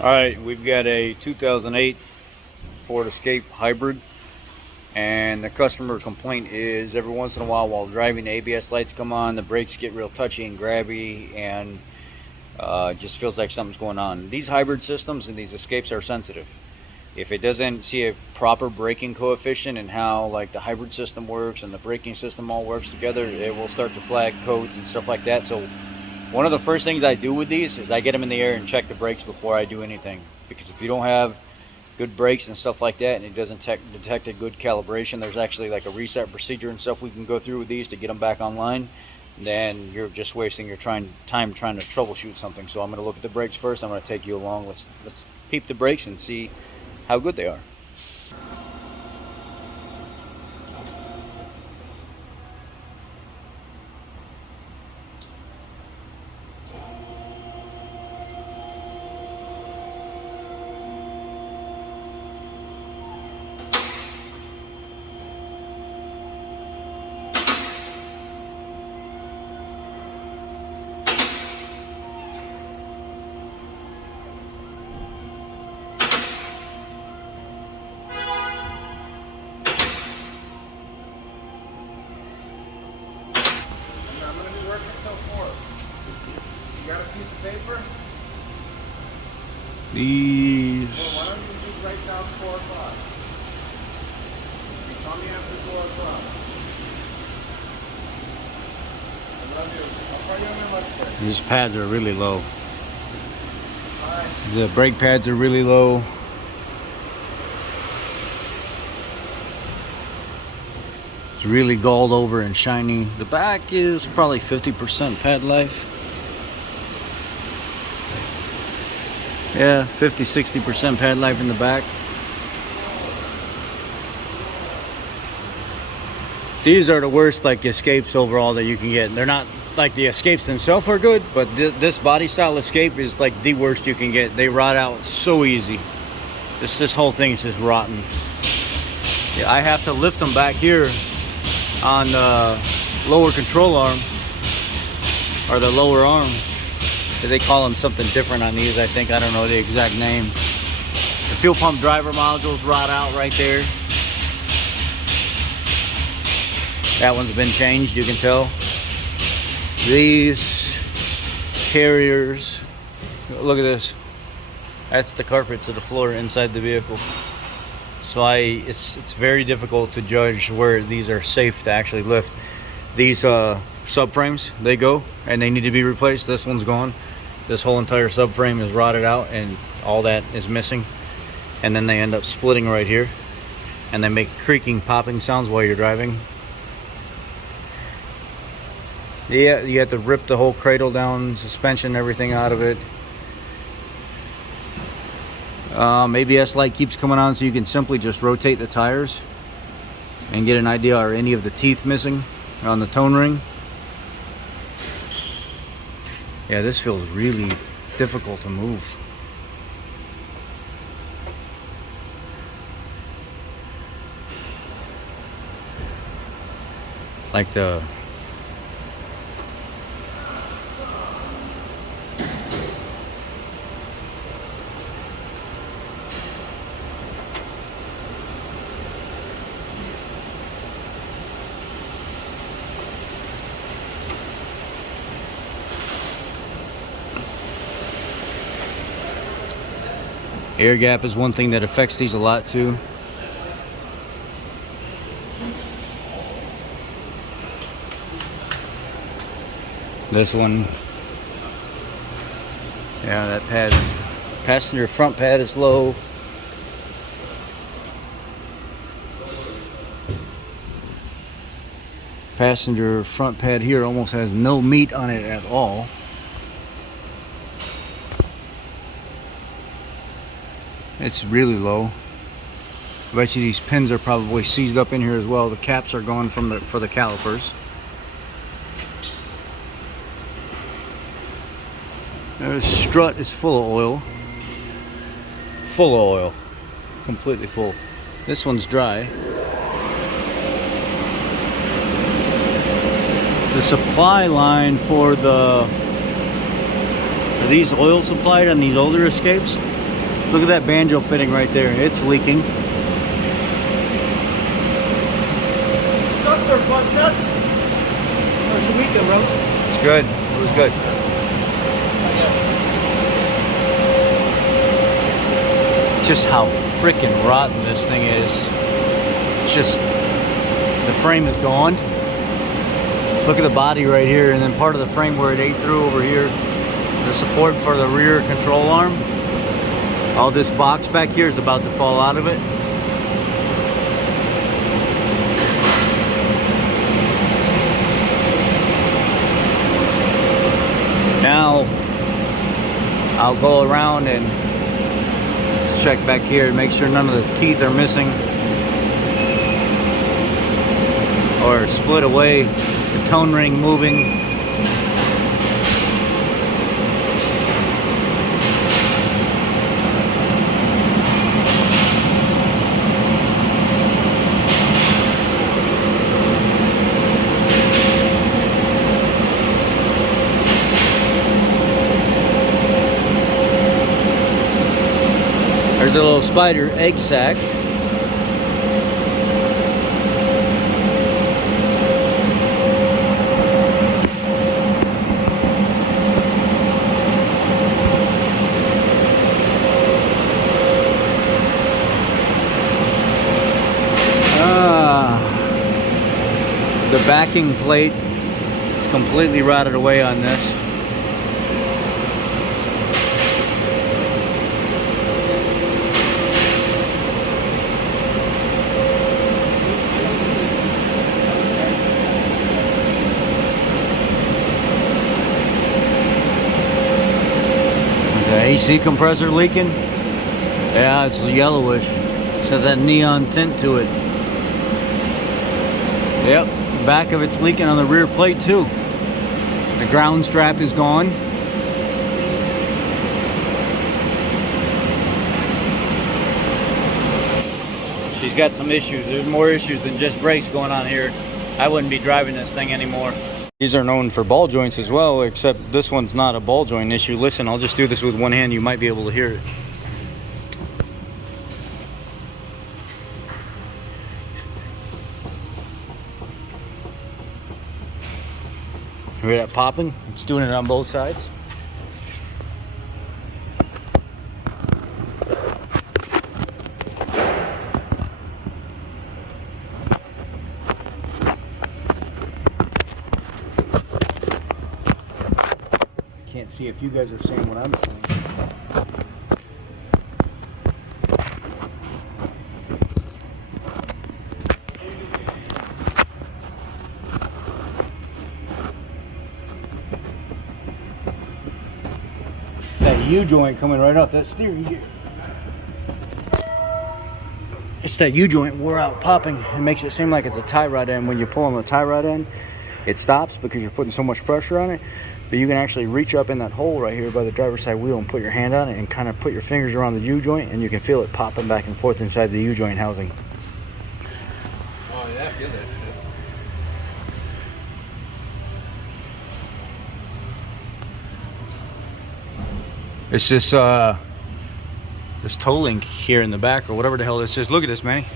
All right, we've got a 2008 Ford Escape Hybrid, and the customer complaint is every once in a while driving, the ABS lights come on, the brakes get real touchy and grabby, and just feels like something's going on. These hybrid systems and these Escapes are sensitive. If it doesn't see a proper braking coefficient and how like the hybrid system works and the braking system all works together, it will start to flag codes and stuff like that. So one of the first things I do with these is I get them in the air and check the brakes before I do anything. Because if you don't have good brakes and stuff like that and it doesn't detect a good calibration, there's actually like a reset procedure and stuff we can go through with these to get them back online. Then you're just wasting your time trying to troubleshoot something. So I'm going to look at the brakes first. I'm going to take you along. Let's peep the brakes and see how good they are. I'm going to be working until 4. You got a piece of paper? These. Well, why don't you just write down 4 o'clock? You call me after 4 o'clock. I love you. I'll call you on your lunch break. These pads are really low. Bye. The brake pads are really low. It's really galled over and shiny. The back is probably 50% pad life. Yeah, 50-60% pad life in the back. These are the worst like Escapes overall that you can get. They're not like the Escapes themselves are good, but this body style Escape is like the worst you can get. They rot out so easy. This whole thing is just rotten. Yeah, I have to lift them back here on the lower control arm, or the lower arm. They call them something different on these, I think. I don't know the exact name. The fuel pump driver modules rot out right there. That one's been changed, you can tell. These carriers, look at this. That's the carpet to the floor inside the vehicle. So it's very difficult to judge where these are safe to actually lift. These subframes, they go and they need to be replaced. This one's gone. This whole entire subframe is rotted out and all that is missing. And then they end up splitting right here. And they make creaking, popping sounds while you're driving. Yeah, you have to rip the whole cradle down, suspension, everything out of it. ABS light keeps coming on, so you can simply just rotate the tires and get an idea, are any of the teeth missing on the tone ring. Yeah, this feels really difficult to move. Like the air gap is one thing that affects these a lot too. This one, yeah, that pad, passenger front pad is low. Passenger front pad here almost has no meat on it at all. It's really low. I bet you these pins are probably seized up in here as well. The caps are gone from for the calipers. The strut is full of oil. Full of oil. Completely full. This one's dry. The supply line for these oil supplied on these older Escapes, Look at that banjo fitting right there. It's leaking. What's up there, buzz nuts? How's your weekend, brother? It's good. It was good. Just how freaking rotten this thing is. It's just, the frame is gone. Look at the body right here, and then part of the frame where it ate through over here, the support for the rear control arm. All this box back here is about to fall out of it. Now I'll go around and check back here and make sure none of the teeth are missing or split away, the tone ring moving. There's a little spider egg sac. The backing plate is completely rotted away on this. The AC compressor leaking. Yeah, it's yellowish. It's got that neon tint to it. Yep, the back of it's leaking on the rear plate too. The ground strap is gone. She's got some issues. There's more issues than just brakes going on here. I wouldn't be driving this thing anymore. These are known for ball joints as well, except this one's not a ball joint issue. Listen, I'll just do this with one hand. You might be able to hear it. Hear that popping? It's doing it on both sides. Can't see if you guys are saying what I'm saying. It's that U-joint coming right off that steering gear. It's that U-joint wore out popping. It makes it seem like it's a tie rod end. When you pull on the tie rod end, it stops because you're putting so much pressure on it. But you can actually reach up in that hole right here by the driver's side wheel and put your hand on it and kind of put your fingers around the U-joint, and you can feel it popping back and forth inside the U-joint housing. Oh yeah, I feel that shit. It's just this toe link here in the back or whatever the hell this is. Look at this, Manny.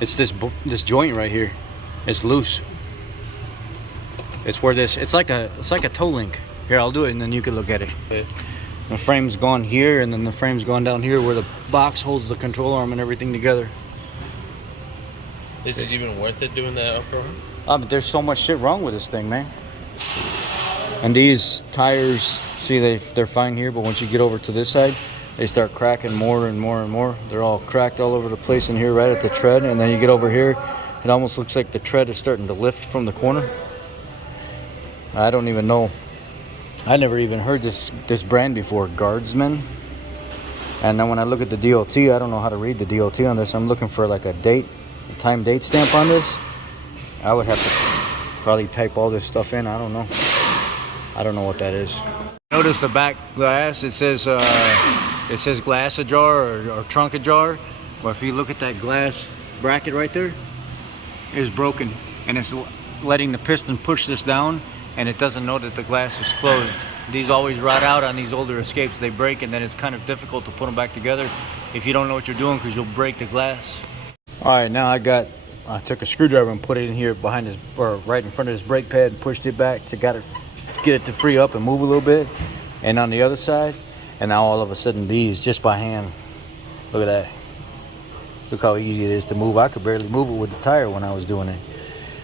It's this joint right here. It's loose. It's where this, it's like a toe link. Here, I'll do it and then you can look at it. The frame's gone here, and then the frame's gone down here where the box holds the control arm and everything together. Is it even worth it doing that upper? But there's so much shit wrong with this thing, man. And these tires, see, they're fine here, but once you get over to this side, they start cracking more and more and more. They're all cracked all over the place in here right at the tread, and then you get over here, it almost looks like the tread is starting to lift from the corner. I don't even know. I never even heard this brand before, Guardsman. And then when I look at the DOT, I don't know how to read the DOT on this. I'm looking for like a time date stamp on this. I would have to probably type all this stuff in. I don't know. I don't know what that is. Notice the back glass. It says glass ajar or trunk ajar. But if you look at that glass bracket right there, it's broken, and it's letting the piston push this down, and it doesn't know that the glass is closed. These always rot out on these older Escapes. They break, and then it's kind of difficult to put them back together if you don't know what you're doing, because you'll break the glass. All right, now I took a screwdriver and put it in here behind his, or right in front of his brake pad, and pushed it back to get it to free up and move a little bit. And on the other side, and now all of a sudden these, just by hand, look at that. Look how easy it is to move. I could barely move it with the tire when I was doing it.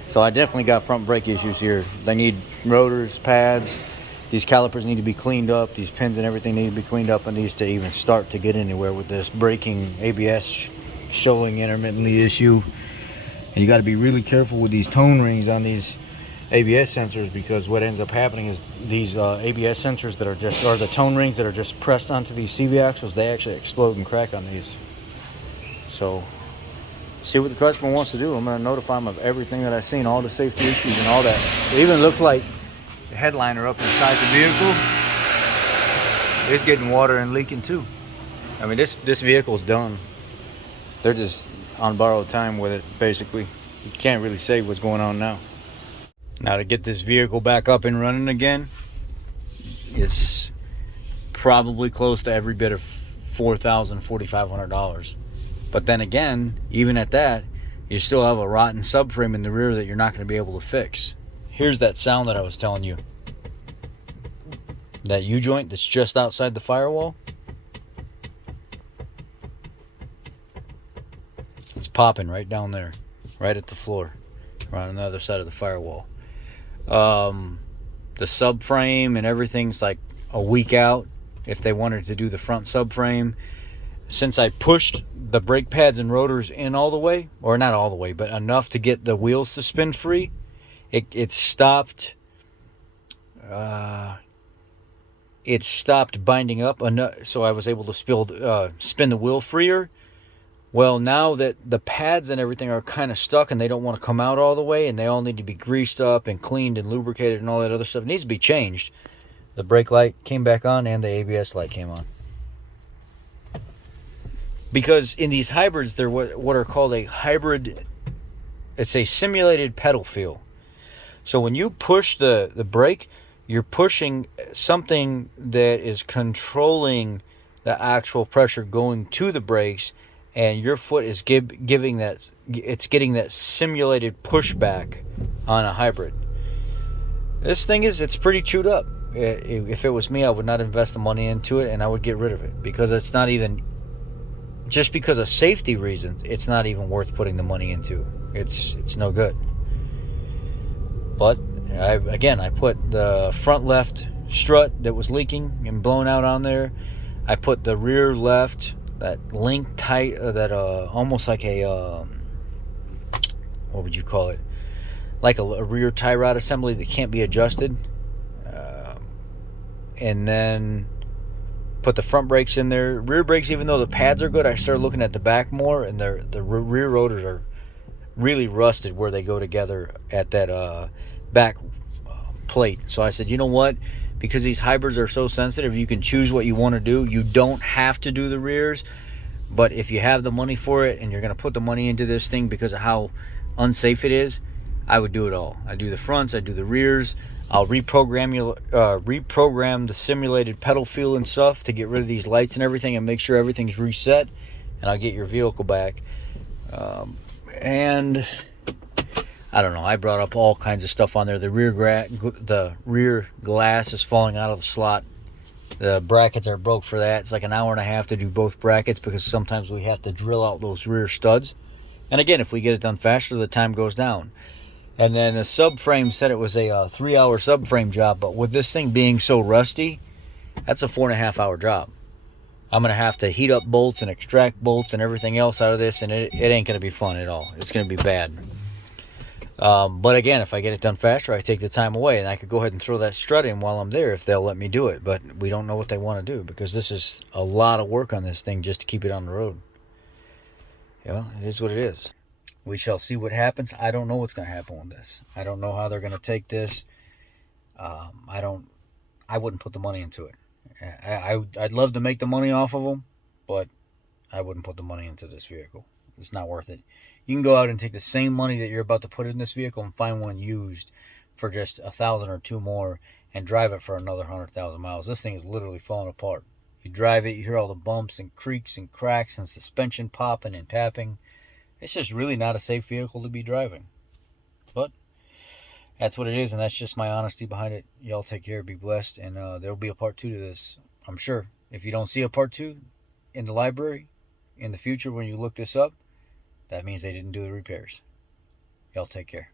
So I definitely got front brake issues here. They need rotors, pads. These calipers need to be cleaned up. These pins and everything need to be cleaned up, and these to even start to get anywhere with this braking ABS showing intermittently issue. And you got to be really careful with these tone rings on these ABS sensors, because what ends up happening is these ABS sensors that are just, or the tone rings that are just pressed onto these CV axles, they actually explode and crack on these. So see what the customer wants to do. I'm going to notify them of everything that I've seen, all the safety issues and all that. It even looks like the headliner up inside the vehicle is getting water and leaking too. I mean, this vehicle's done. They're just on borrowed time with it, basically. You can't really say what's going on now. Now, to get this vehicle back up and running again, it's probably close to every bit of $4,000, $4,500. But then again, even at that, you still have a rotten subframe in the rear that you're not going to be able to fix. Here's that sound that I was telling you. That U-joint that's just outside the firewall. It's popping right down there, right at the floor, right on the other side of the firewall. The subframe and everything's like a week out if they wanted to do the front subframe. Since I pushed the brake pads and rotors in all the way, or not all the way, but enough to get the wheels to spin free, it stopped. It stopped binding up enough, so I was able to spin the wheel freer. Well, now that the pads and everything are kind of stuck and they don't want to come out all the way, and they all need to be greased up and cleaned and lubricated and all that other stuff, it needs to be changed. The brake light came back on and the ABS light came on. Because in these hybrids, they're what are called a hybrid. It's a simulated pedal feel. So when you push the brake, you're pushing something that is controlling the actual pressure going to the brakes, and your foot is getting that simulated pushback on a hybrid. This thing it's pretty chewed up. If it was me, I would not invest the money into it, and I would get rid of it, because it's not even, just because of safety reasons, it's not even worth putting the money into. It's no good. But I put the front left strut that was leaking and blown out on there. I put the rear left, that link tight, almost like a what would you call it? Like a rear tie rod assembly that can't be adjusted. And then put the front brakes in there. Rear brakes, even though the pads are good, I started looking at the back more, and the rear rotors are really rusted where they go together at that back plate. So I said, you know what? Because these hybrids are so sensitive, you can choose what you want to do. You don't have to do the rears, but if you have the money for it and you're going to put the money into this thing because of how unsafe it is, I would do it all. I do the fronts, I do the rears. I'll reprogram the simulated pedal feel and stuff to get rid of these lights and everything, and make sure everything's reset, and I'll get your vehicle back. And I don't know, I brought up all kinds of stuff on there. The rear glass is falling out of the slot. The brackets are broke for that. It's like an hour and a half to do both brackets, because sometimes we have to drill out those rear studs. And again, if we get it done faster, the time goes down. And then the subframe said it was a 3-hour subframe job, but with this thing being so rusty, that's a 4.5-hour job. I'm going to have to heat up bolts and extract bolts and everything else out of this, and it ain't going to be fun at all. It's going to be bad. But again, if I get it done faster, I take the time away, and I could go ahead and throw that strut in while I'm there if they'll let me do it. But we don't know what they want to do, because this is a lot of work on this thing just to keep it on the road. Well, it is what it is. We shall see what happens. I don't know what's going to happen with this. I don't know how they're going to take this. I wouldn't put the money into it. I'd love to make the money off of them, but I wouldn't put the money into this vehicle. It's not worth it. You can go out and take the same money that you're about to put in this vehicle and find one used for just 1,000 or two more and drive it for another 100,000 miles. This thing is literally falling apart. You drive it, you hear all the bumps and creaks and cracks and suspension popping and tapping. It's just really not a safe vehicle to be driving. But that's what it is, and that's just my honesty behind it. Y'all take care, be blessed, and there'll be a part 2 to this, I'm sure. If you don't see a part 2 in the library in the future when you look this up, that means they didn't do the repairs. Y'all take care.